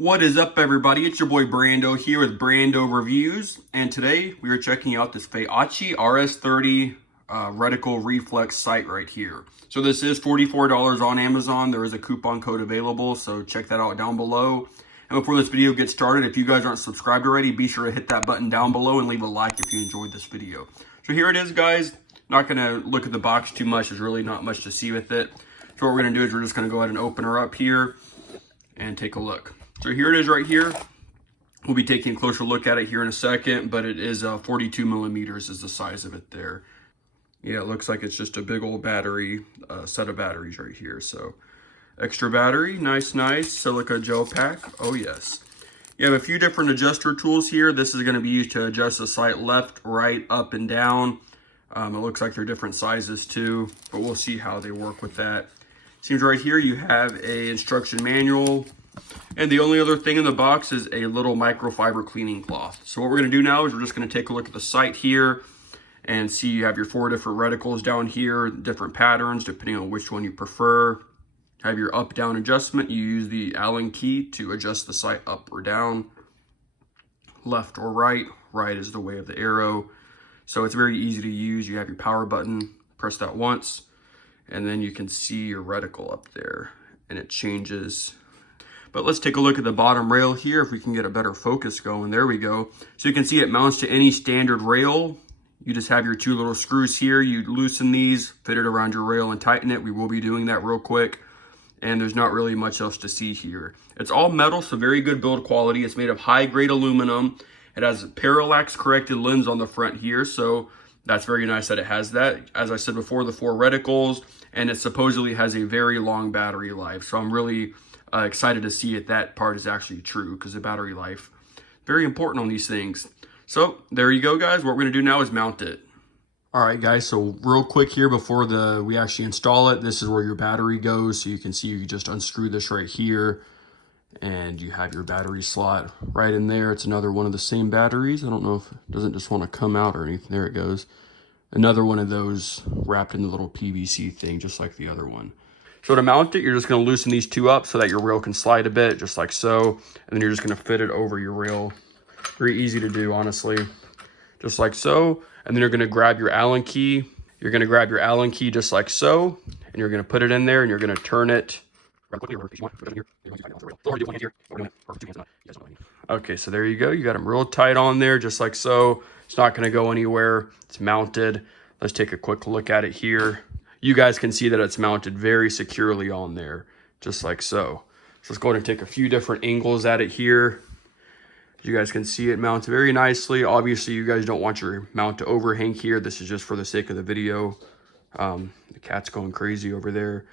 What is up, everybody? It's your boy Brando here with Brando Reviews, and today we are checking out this Feyachi RS-30 reticle reflex sight right here. So this is $44 on Amazon. There is a coupon code available, so check that out down below. And before this video gets started, if you guys aren't subscribed already, be sure to hit that button down below and leave a like if you enjoyed this video. So here it is, guys. Not going to look at the box too much. There's really not much to see with it. So what we're going to do is we're just going to go ahead and open her up here and take a look. So here it is right here. We'll be taking a closer look at it here in a second, but it is 42 millimeters is the size of it there. Yeah, it looks like it's just a big old battery, set of batteries right here. So extra battery, nice, silica gel pack. Oh yes. You have a few different adjuster tools here. This is going to be used to adjust the sight left, right, up, and down. It looks like they're different sizes too, but we'll see how they work with that. Seems right here you have a instruction manual. And the only other thing in the box is a little microfiber cleaning cloth. So what we're going to do now is we're just going to take a look at the sight here and see you have your 4 different reticles down here, different patterns depending on which one you prefer. Have your up-down adjustment. You use the Allen key to adjust the sight up or down, left or right. Right is the way of the arrow. So it's very easy to use. You have your power button, press that once, and then you can see your reticle up there and it changes. But let's take a look at the bottom rail here if we can get a better focus going. There we go. So you can see it mounts to any standard rail. You just have your 2 little screws here. You loosen these, fit it around your rail and tighten it. We will be doing that real quick. And there's not really much else to see here. It's all metal, so very good build quality. It's made of high-grade aluminum. It has a parallax corrected lens on the front here, so that's very nice that it has that. As I said before, the 4 reticles, and it supposedly has a very long battery life. So I'm really excited to see if that part is actually true, because the battery life, very important on these things. So there you go, guys. What we're going to do now is mount it. All right, guys, so real quick here before we actually install it, this is where your battery goes. So you can see you just unscrew this right here and you have your battery slot right in there. It's another one of the same batteries. I don't know if it doesn't just want to come out or anything. There it goes. Another one of those wrapped in the little PVC thing, just like the other one. So to mount it, you're just going to loosen these 2 up so that your rail can slide a bit, just like so. And then you're just going to fit it over your rail. Very easy to do, honestly. Just like so. And then you're going to grab your Allen key. You're going to grab your Allen key just like so. And you're going to put it in there and you're going to turn it. Okay, so there you go. You got them real tight on there, just like so. It's not going to go anywhere. It's mounted. Let's take a quick look at it here. You guys can see that it's mounted very securely on there, just like so. So let's go ahead and take a few different angles at it here. You guys can see it mounts very nicely. Obviously, you guys don't want your mount to overhang here. This is just for the sake of the video. The cat's going crazy over there.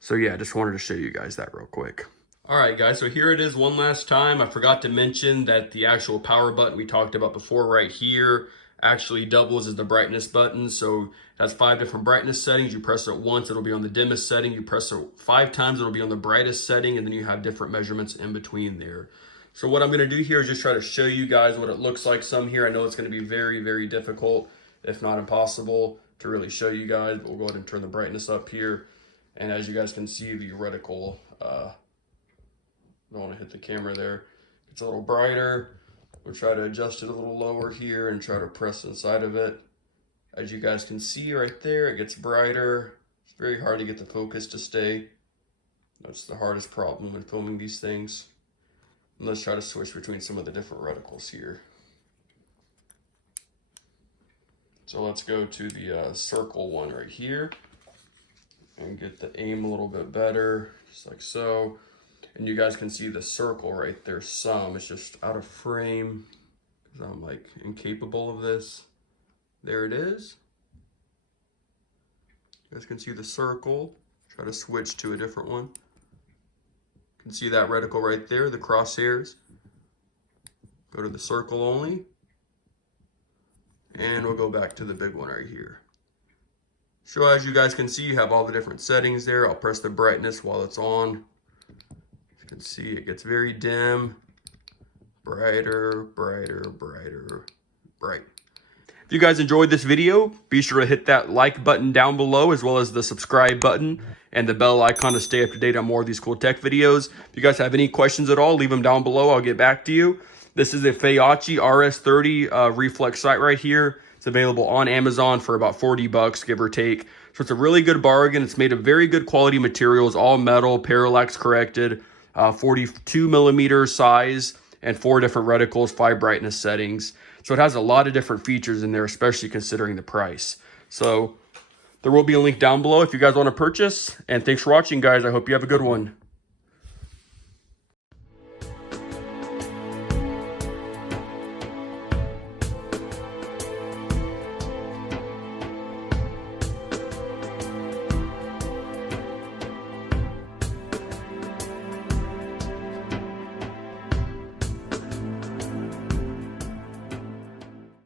So yeah, just wanted to show you guys that real quick. All right, guys, so here it is one last time. I forgot to mention that the actual power button we talked about before right here actually doubles as the brightness button. So that's 5 different brightness settings. You press it once, it'll be on the dimmest setting. You press it 5 times, it'll be on the brightest setting, and then you have different measurements in between there. So what I'm going to do here is just try to show you guys what it looks like some here. I know it's going to be very, very difficult, if not impossible, to really show you guys. But we'll go ahead and turn the brightness up here. And as you guys can see, the reticle, don't want to hit the camera there. It's a little brighter. We'll try to adjust it a little lower here and try to press inside of it. As you guys can see right there, it gets brighter. It's very hard to get the focus to stay. That's the hardest problem when filming these things. And let's try to switch between some of the different reticles here. So let's go to the circle one right here and get the aim a little bit better, just like so. And you guys can see the circle right there some. It's just out of frame because I'm like incapable of this. There it is. You guys can see the circle. Try to switch to a different one. You can see that reticle right there, the crosshairs. Go to the circle only. And we'll go back to the big one right here. So as you guys can see, you have all the different settings there. I'll press the brightness while it's on. You can see it gets very dim, brighter, brighter, brighter, bright. If If you guys enjoyed this video, be sure to hit that like button down below, as well as the subscribe button and the bell icon to stay up to date on more of these cool tech videos. If you guys have any questions at all, leave them down below. I'll get back to you. This is a Feyachi RS-30 reflex sight right here. It's available on Amazon for about 40 bucks, give or take. So it's a really good bargain. It's made of very good quality materials, all metal, parallax corrected, 42 millimeter size, and 4 different reticles, 5 brightness settings. So it has a lot of different features in there, especially considering the price. So there will be a link down below if you guys want to purchase. And thanks for watching, guys. I hope you have a good one.